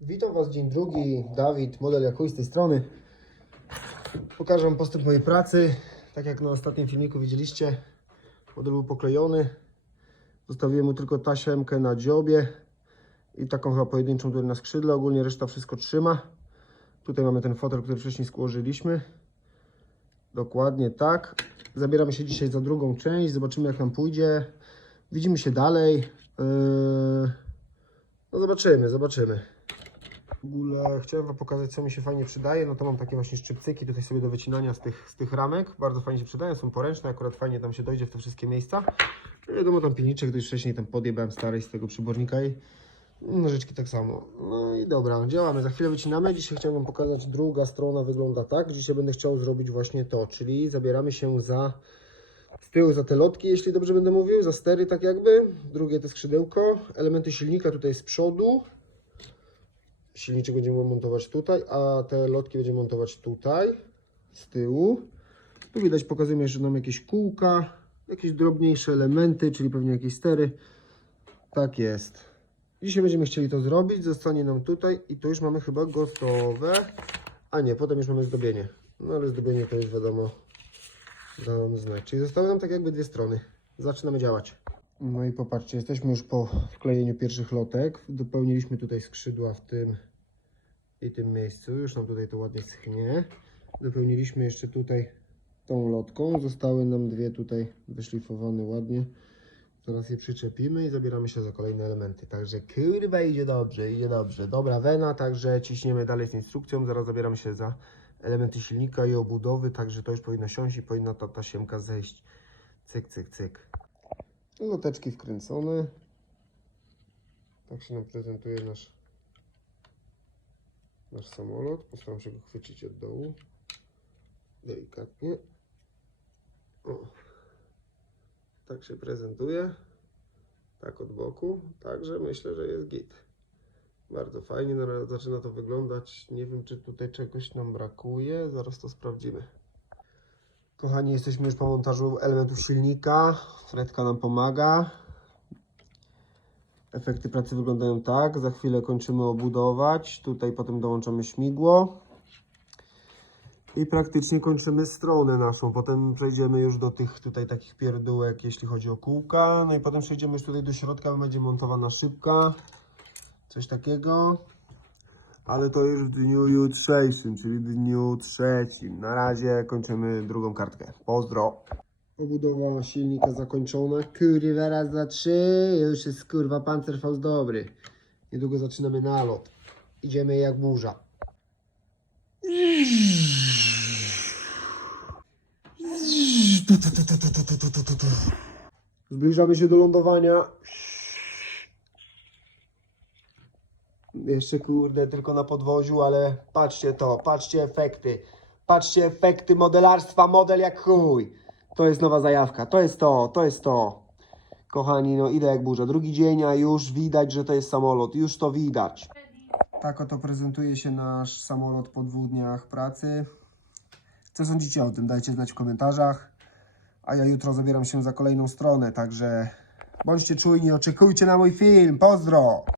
Witam Was dzień drugi, Dawid, model jak chuj z tej strony. Pokażę postęp mojej pracy. Tak jak na ostatnim filmiku widzieliście, model był poklejony. Zostawiłem mu tylko tasiemkę na dziobie i taką chyba pojedynczą tutaj na skrzydle. Ogólnie reszta wszystko trzyma. Tutaj mamy ten fotel, który wcześniej skłożyliśmy. Dokładnie tak. Zabieramy się dzisiaj za drugą część. Zobaczymy jak nam pójdzie. Widzimy się dalej. Yy... No zobaczymy, zobaczymy. W ogóle chciałem Wam pokazać, co mi się fajnie przydaje. No to mam takie właśnie szczypcyki tutaj sobie do wycinania z tych, z tych ramek. Bardzo fajnie się przydają, są poręczne, akurat fajnie tam się dojdzie w te wszystkie miejsca. No wiadomo, tam pilniczek, gdyż wcześniej tam podjebałem starej z tego przybornika i nożyczki tak samo. No i dobra, działamy. Za chwilę wycinamy. Dzisiaj chciałem Wam pokazać, druga strona wygląda tak. Dzisiaj będę chciał zrobić właśnie to, czyli zabieramy się za z tyłu za te lotki, jeśli dobrze będę mówił, za stery tak jakby. Drugie to skrzydełko. Elementy silnika tutaj z przodu. Silniczek będziemy montować tutaj, a te lotki będziemy montować tutaj, z tyłu. Tu widać, pokazujemy jeszcze nam jakieś kółka, jakieś drobniejsze elementy, czyli pewnie jakieś stery. Tak jest. Dzisiaj będziemy chcieli to zrobić, zostanie nam tutaj i tu już mamy chyba gotowe. A nie, potem już mamy zdobienie. No ale zdobienie to już wiadomo, dam znać. Czyli zostały nam tak jakby dwie strony. Zaczynamy działać. No i popatrzcie, jesteśmy już po wklejeniu pierwszych lotek. Dopełniliśmy tutaj skrzydła w tym i tym miejscu. Już nam tutaj to ładnie schnie. Dopełniliśmy jeszcze tutaj tą lotką. Zostały nam dwie tutaj wyszlifowane ładnie. Teraz je przyczepimy i zabieramy się za kolejne elementy. Także kurwa idzie dobrze, idzie dobrze. Dobra wena, także ciśniemy dalej z instrukcją. Zaraz zabieramy się za elementy silnika i obudowy, także to już powinno siąść i powinna ta tasiemka zejść. Cyk, cyk, cyk. Loteczki wkręcone. Tak się nam prezentuje nasz, nasz samolot. Postaram się go chwycić od dołu. Delikatnie. O. Tak się prezentuje. Tak od boku. Także myślę, że jest git. Bardzo fajnie razie zaczyna to wyglądać. Nie wiem, czy tutaj czegoś nam brakuje. Zaraz to sprawdzimy. Kochani, jesteśmy już po montażu elementów silnika. Fredka nam pomaga. Efekty pracy wyglądają tak. Za chwilę kończymy obudować. Tutaj potem dołączamy śmigło. I praktycznie kończymy stronę naszą. Potem przejdziemy już do tych tutaj takich pierdółek, jeśli chodzi o kółka. No i potem przejdziemy już tutaj do środka, będzie montowana szybka. Coś takiego. Ale to już w dniu jutrzejszym, czyli dniu trzecim. Na razie kończymy drugą kartkę. Pozdro. Obudowa silnika zakończona. Kurwa, raz, dwa, trzy. Już jest kurwa pancerfaust dobry. Niedługo zaczynamy nalot. Idziemy jak burza. Zbliżamy się do lądowania. Jeszcze kurde, tylko na podwoziu, ale patrzcie to, patrzcie efekty. Patrzcie efekty modelarstwa, model jak chuj. To jest nowa zajawka, to jest to, to jest to. Kochani, no idę jak burza. Drugi dzień, a już widać, że to jest samolot. Już to widać. Tak oto prezentuje się nasz samolot po dwóch dniach pracy. Co sądzicie o tym? Dajcie znać w komentarzach. A ja jutro zabieram się za kolejną stronę, także bądźcie czujni, oczekujcie na mój film. Pozdro!